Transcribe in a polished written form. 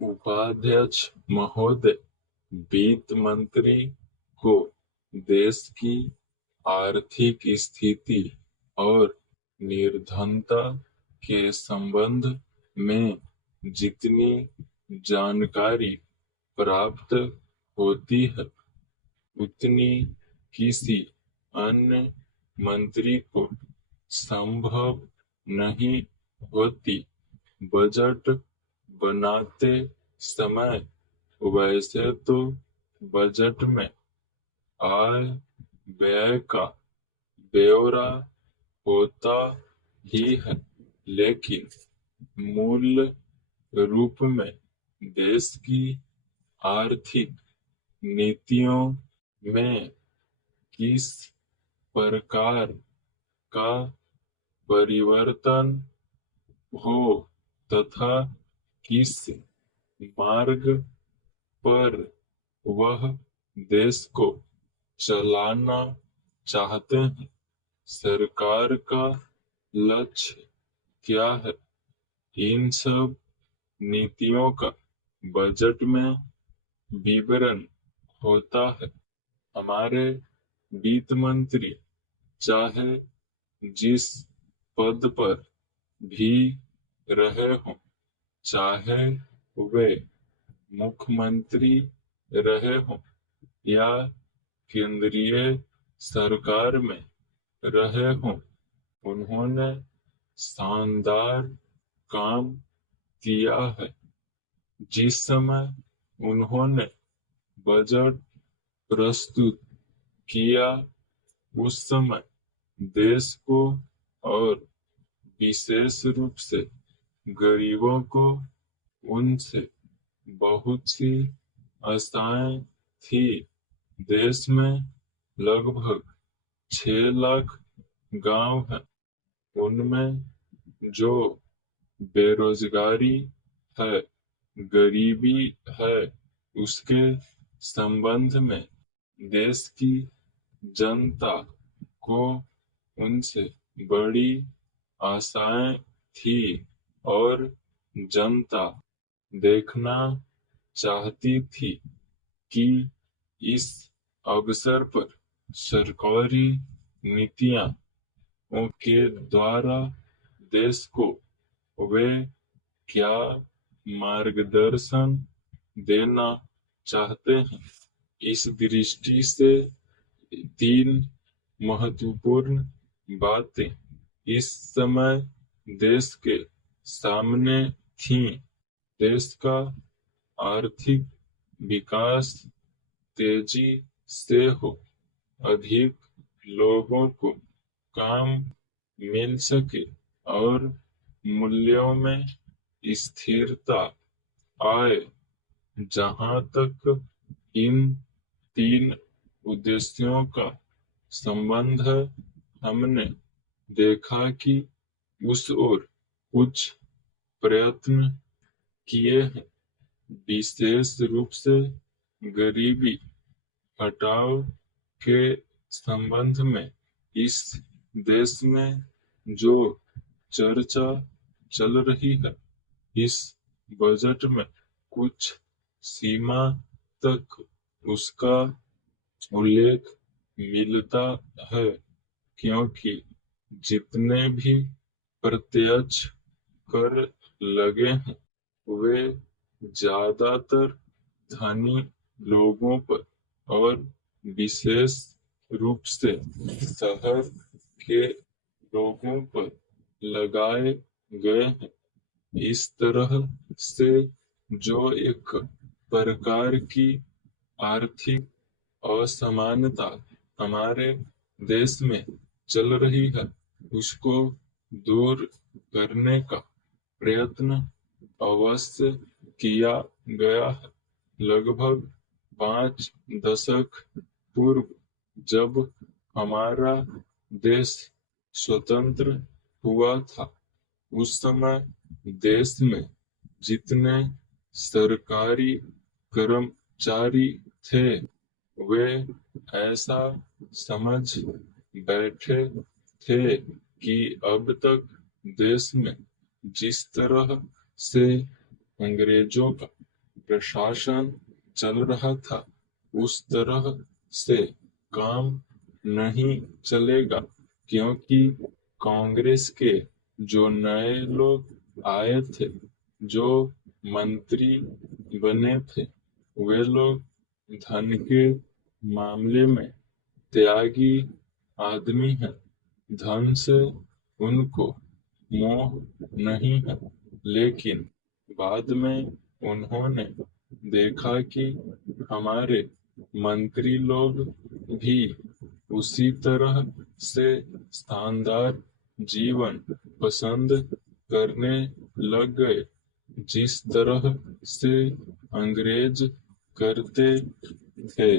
उपाध्यक्ष महोदय, वित्त मंत्री को देश की आर्थिक स्थिति और निर्धनता के संबंध में जितनी जानकारी प्राप्त होती है, उतनी किसी अन्य मंत्री को संभव नहीं होती। बजट बनाते समय वैसे तो बजट में आय व्यय का ब्यौरा होता ही है, लेकिन मूल रूप में देश की आर्थिक नीतियों में किस प्रकार का परिवर्तन हो तथा किस मार्ग पर वह देश को चलाना चाहते हैं, सरकार का लक्ष्य क्या है, इन सब नीतियों का बजट में विवरण होता है। हमारे वित्त मंत्री चाहे जिस पद पर भी रहे हों, चाहे वे मुख्यमंत्री रहे हों या केंद्रीय सरकार में रहे हों, उन्होंने शानदार काम किया है। जिस समय उन्होंने बजट प्रस्तुत किया, उस समय देश को और विशेष रूप से गरीबों को उनसे बहुत सी आशाएं थी। देश में लगभग 6 लाख गांव हैं। उनमें जो बेरोजगारी है, गरीबी है, उसके संबंध में देश की जनता को उनसे बड़ी आशाएं थी और जनता देखना चाहती थी कि इस अवसर पर सरकारी नीतियां के द्वारा देश को वे क्या मार्गदर्शन देना चाहते हैं। इस दृष्टि से 3 महत्वपूर्ण बातें इस समय देश के सामने थीं। देश का आर्थिक विकास तेजी से हो, अधिक लोगों को काम मिल सके और मूल्यों में स्थिरता आए। जहां तक इन 3 उद्देश्यों का संबंध है, हमने देखा कि उस ओर कुछ प्रयत्न किए हैं। विशेष रूप से गरीबी हटाओ के संबंध में इस देश में जो चर्चा चल रही है, इस बजट में कुछ सीमा तक उसका उल्लेख मिलता है, क्योंकि जितने भी प्रत्यक्ष कर लगे हैं, वे ज्यादातर धनी लोगों पर और विशेष रूप से शहर के लोगों पर लगाए गए हैं। इस तरह से जो एक प्रकार की आर्थिक असमानता हमारे देश में चल रही है, उसको दूर करने का प्रयत्न अवश्य किया गया है। लगभग 5 दशक पूर्व जब हमारा देश स्वतंत्र हुआ था, उस समय देश में जितने सरकारी कर्मचारी थे, वे ऐसा समझ बैठे थे कि अब तक देश में जिस तरह से अंग्रेजों का प्रशासन चल रहा था उस तरह से काम नहीं चलेगा, क्योंकि कांग्रेस के जो नए लोग आए थे, जो मंत्री बने थे, वे लोग धन के मामले में त्यागी आदमी हैं। धन से उनको मोह नहीं है, लेकिन बाद में उन्होंने देखा कि हमारे मंत्री लोग भी उसी तरह से शानदार जीवन पसंद करने लग गए जिस तरह से अंग्रेज करते थे।